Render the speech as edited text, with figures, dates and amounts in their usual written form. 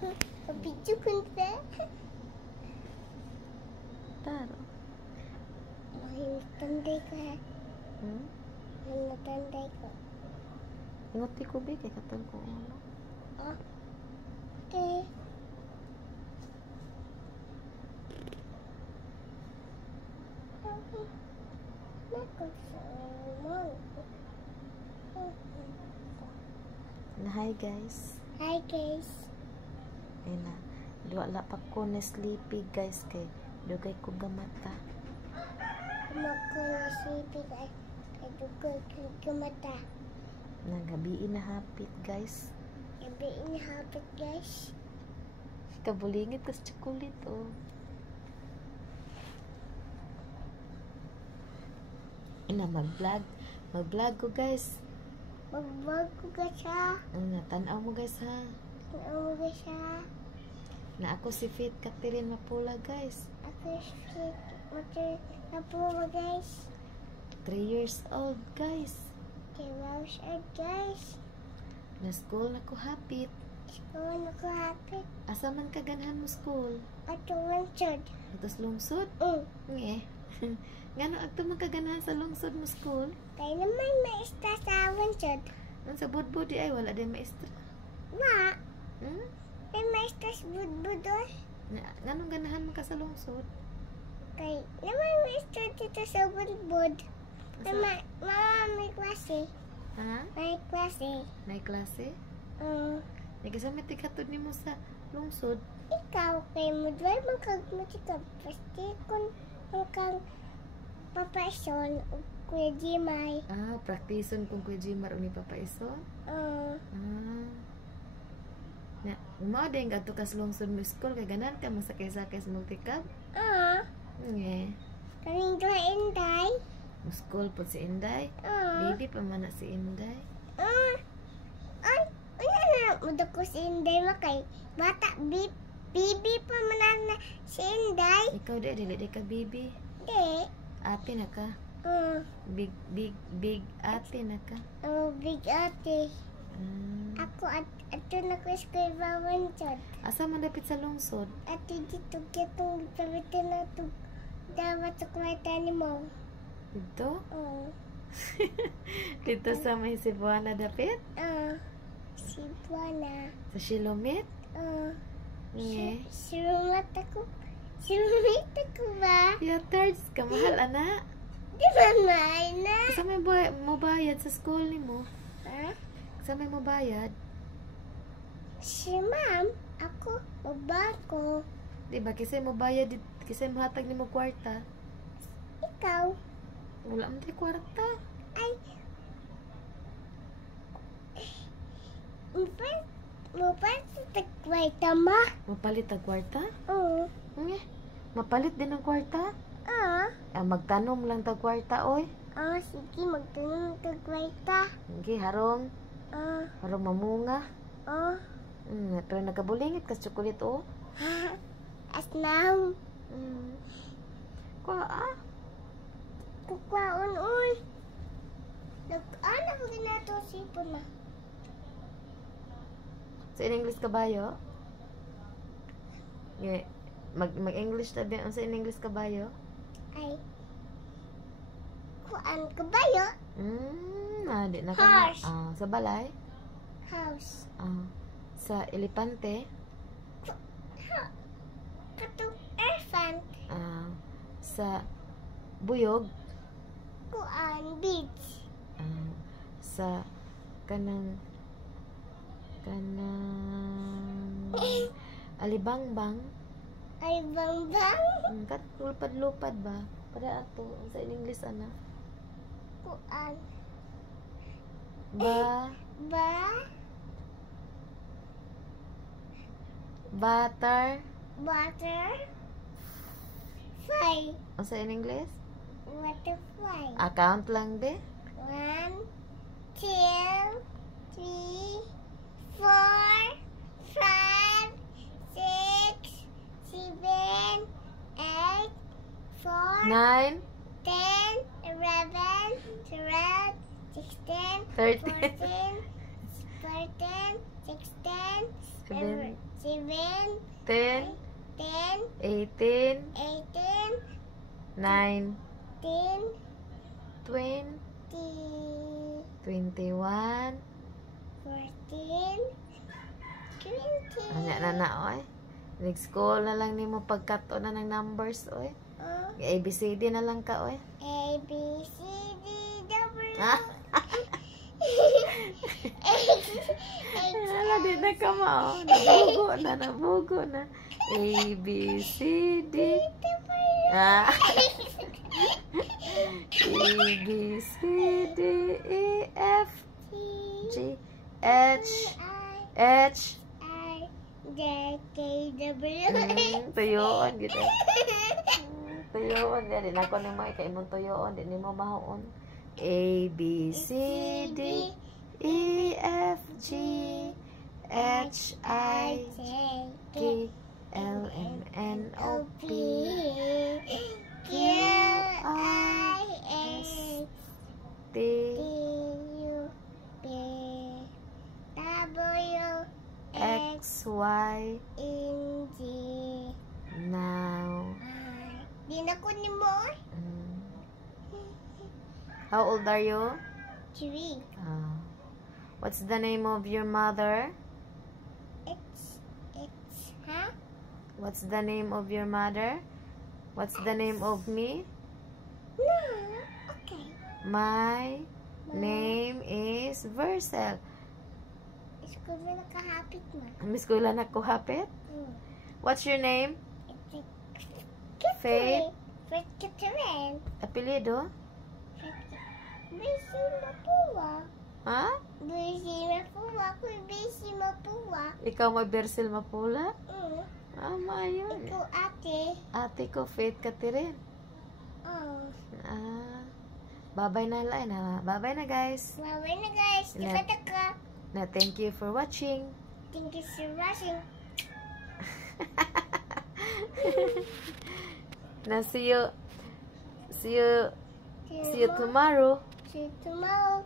Video ko na. Taro. Mahinatanda ko ha. Mahinatanda ko. Ingot ko ba kay katong ko ano? Okay. Na hi guys. Hi guys. Ay na. Wala pa ko na sleepy guys kay dugay ko gamata. Kumako na sipi kay dugoy ko mata. Nagabi na hapit guys. Gabi inahapit guys. Kabulingit tas chocolate oh. Ina mag-vlog. Mag-vlog ko guys. Mag-vlog ko ka siya. Tanaw mo guys ha. Tanaw mo ka siya. Na ako si Faith Catherine Mapula guys. Ako si Mother Mapula guys. 3 years old guys. 3 years old guys. Na school na ko hapit. School na ko hapit. Asa man ka ganahan mo school? Ato lungsod. Atos lungsod? Nge. Ngano agto man ka ganahan sa lungsod mo school? Kaya naman maestra sa lungsod. Ang sa budbud ay wala din maestra. Ma. May maestra sa budbud oy. Nganong ganahan mo ka sa lungsod? Kaya naman maestra dito sa budbud. May klase. Ha? May klase. May klase? Nagkasamit ikatod ni mo sa lungsod. Ikaw kay mo dway magkagmatikap. Pasti kung kang papaison o Kuya Jimay. Praktison kung Kuya Jimar o ni Papaison? Na, umao din ka to kas lungsod mo school kay ganan ka masakay-sakay sa multicab? Nge. Kaning dwa Inday. Mo school po si Inday? Baby pa man na si Inday? Ay, ano na mo ko si Inday makay bata bibi pa man na si Inday. Ikaw dili ka baby? Di. Ate na ka? Big ate na ka? Big ate. Ako ato na ko school bawanchod. Asa man dapit sa lungsod? Ate dito kitong sabitin na to. Dapat sa kwarta ni mo. Dito? Dito sa may Cebuana dapit? Cebuana. Sa Shilomit? Nge. Silumit ako. Silumit ako ba? Yeah, thirds ka. Mahal, ana. Di ba mahal na? Kasi may mo bayad sa school ni mo. Kasi may mo bayad. Si ma'am, ako, baba ko. Diba? Kasi mo bayad, kasi mo hatag ni mo kwarta. Ikaw? Wala mo tayo kwarta. Ay. Mapalit sa kwarta ma? Mapalit ang kwarta? Oo. Mapalit din ang kwarta? Magtanom lang tag kwarta, oy. Sige, magtanom sa kwarta. Sige, harong. Harong mamunga. Pero nagkabulingit kas chocolate, oh. As now. Kukwaon, uy. Nag-anak ko na ito sipon na. Sa English kabayo? Mag-English tabi. Ang sa English kabayo? Ay. Kuan kabayo? Di na ka. Horse. Sa balay? House. Sa elepante? Katong elephant. Sa buyog? Kuan beach. Sa kanang alibangbang? Ay bangbang? Kat lupad-lupad ba? Para ato sa English ana? Kuan. Butter? Fly. Sa English? Butterfly. Account lang de? 1, 2, 3, 4, 5, 6, 7, 8, 4, 9? 10, 11, 12, 16, 13? 14, 16, 7, 7, 10, 10, 18, 18, 9, 10, 20, 21. 14, 20. Anya na na, oy. Next school na lang nimo pagkato na ng numbers, oy. ABCD na lang ka, oy. A, B, C, D, W. Ah? Wala, di na ka mao. Nabugo na. A, B, C, D. Ah. A, B, C, D, E, F, G, H, H. I, J, K, W. Tuyoon, gitu. Tuyoon, di na ko ni mo ikay mong tuyoon, di ni mo mahuon. A, B, C, D, E, F, G, H, I, K, L, M, N, O, P, Q, I, S, T, U, V, W, X, Y. N, G, Now. I. Di na ko ni mo. How old are you? 3. What's the name of your mother? It's, huh? What's the name of your mother? What's the name of me? No, okay. My name is Vercel. Isko na nakahapit na. Miss ko lang ako hapit. What's your name? Faith? Faith Catherine. Apelido? Busy Mapua. Ha? Busy Mapua. Kuy Busy Mapua. Ikaw may Vercel Mapula? Yun. Ikaw ate. Ate ko, Faith Catherine. Bye-bye na lang. Bye-bye na, guys. Bye-bye na guys. Taka-taka. Na thank you for watching. Thank you for watching. Na see you tomorrow. See you tomorrow.